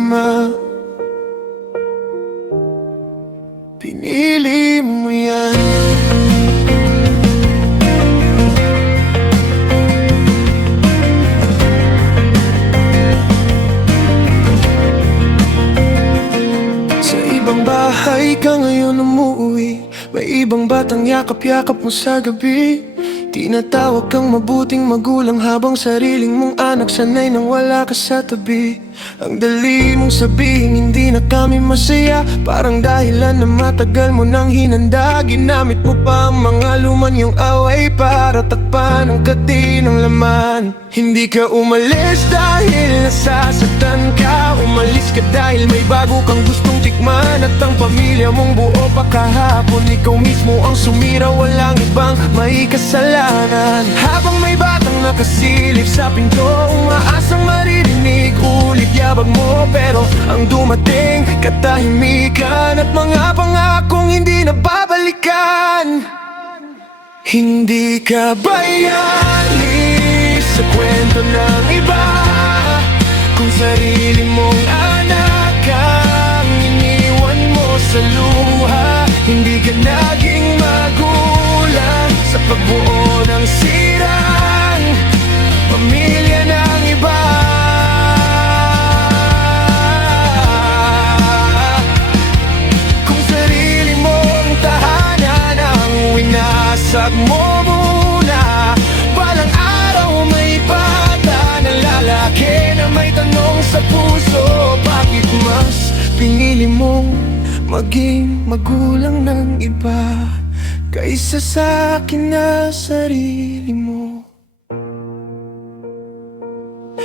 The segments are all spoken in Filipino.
ma. Pinili mo yan. Sa ibang bahay ka ngayon umuwi, may ibang batang yakap-yakap mo sa gabi. Tinatawag kang mabuting magulang habang sariling mong anak sanay nang wala ka sa tabi. Ang dali mong sabihin hindi na kami masaya, parang dahilan na matagal mo nang hinanda. Ginamit mo pa ang mga lumanyong away para takpan ang katinang laman. Hindi ka umalis dahil nasasaktan ka, umalis ka dahil may bago kang gustong tikman. At ang pamilya mong buo pa kahapon, ikaw mismo ang sumira, walang ibang may kasalanan. Habang may batang nakasilip sa pinto, umaasang maririnig ulit yabag mo, pero ang dumating katahimikan at mga pangakong hindi na babalikan. Hindi ka bayani sa kwento ng iba, kung sarili mong anak ang iniwan mo sa luha. Hindi ka naging magulang sa pagbuo ng sirang pamilya ng iba. Kung sarili mong tahanan ang winasag mo muna, balang araw may bata na lalaki na may tanong sa puso. Bakit mas pinili mong maging magulang ng iba kaysa sa akin na sarili mo?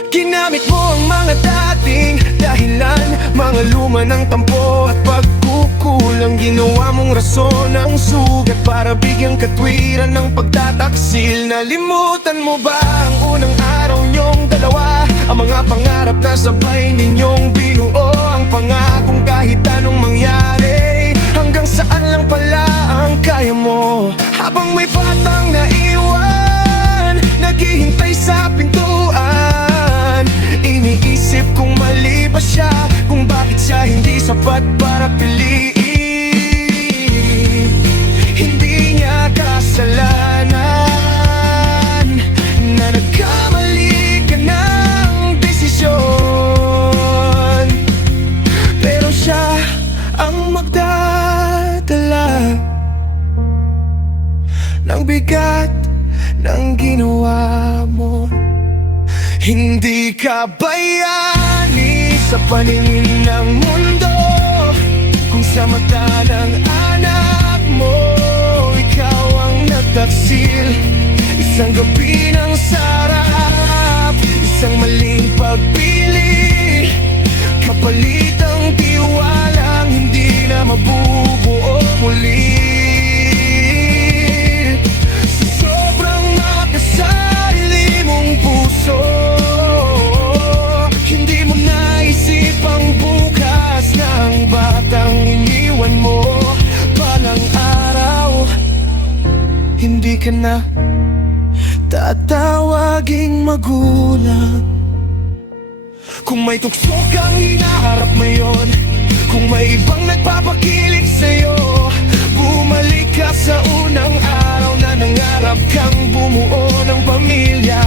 Ginamit mo ang mga dating dahilan, mga luma ng tampo at pagkukulang. Ginawa mong rason ng sugat para bigyang katwiran ng pagtataksil. Nalimutan mo ba ang unang araw niyong dalawa, ang mga pangarap na sabay ninyong binuo, ang pangakong kahit anong mangyari, hanggang saan lang pala ang kaya mo. Habang may batang naiwan, naghihintay sa pintuan, iniisip kung mali ba siya, kung bakit siya hindi sapat para piliin. Hindi niya kasalanan na nagkamali ka ng desisyon, pero siya ang magdadala ng bigat ng ginawa mo. Hindi ka bayani sa paningin ng mundo, kung sa mata ng anak mo ikaw ang nagtaksil. Isang gabi ng sarap, isang maling pagpili, kapalit ang tiwalang hindi na mabubuo muli. Sa sobrang makasarili mong puso, hindi mo naisip ang bukas ng batang iniwan mo. Balang araw, hindi ka na tatawaging magulang. Kung may tukso kang hinaharap ngayon, kung may ibang nagpapakilig sa'yo, bumalik ka sa unang araw na nangarap kang bumuo ng pamilya.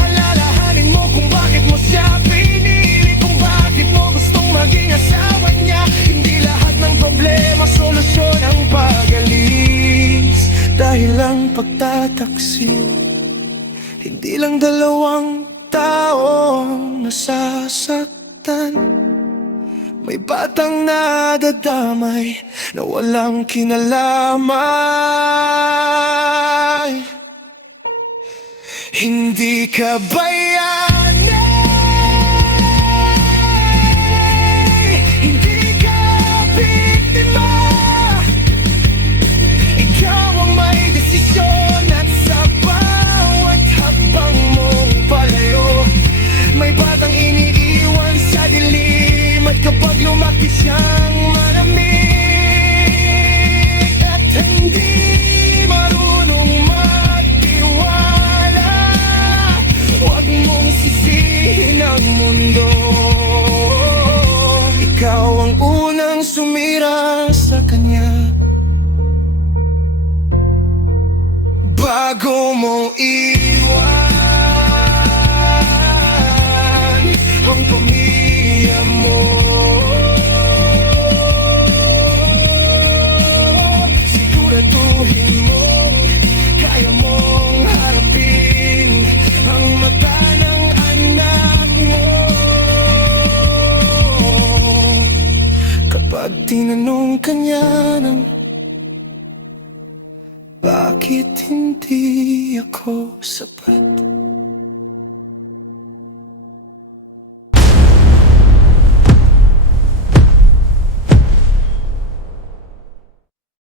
Alalahanin mo kung bakit mo siya pinili, kung bakit mo gustong maging asawa niya. Hindi lahat ng problema solusyon ang pag-alis, dahil ang pagtataksil, hindi lang dalawang taong nasasaktan, may batang nadadamay na walang kinalaman. Hindi ka bayani, hindi ka biktima, ikaw ang may desisyon. At sa bawat hakbang mong palayo, may batang iniiwan sa dilim. At kapag lumaki siyang malamig at hindi marunong magtiwala, huwag mong sisihin ang mundo. kang sumira sa kanya bago mo iwan ang pamilya mo. Siguraduhin mo kaya mong harapin ang mata ng anak mo. Kapag tinanong ka niya ng bakit hindi ako sapat,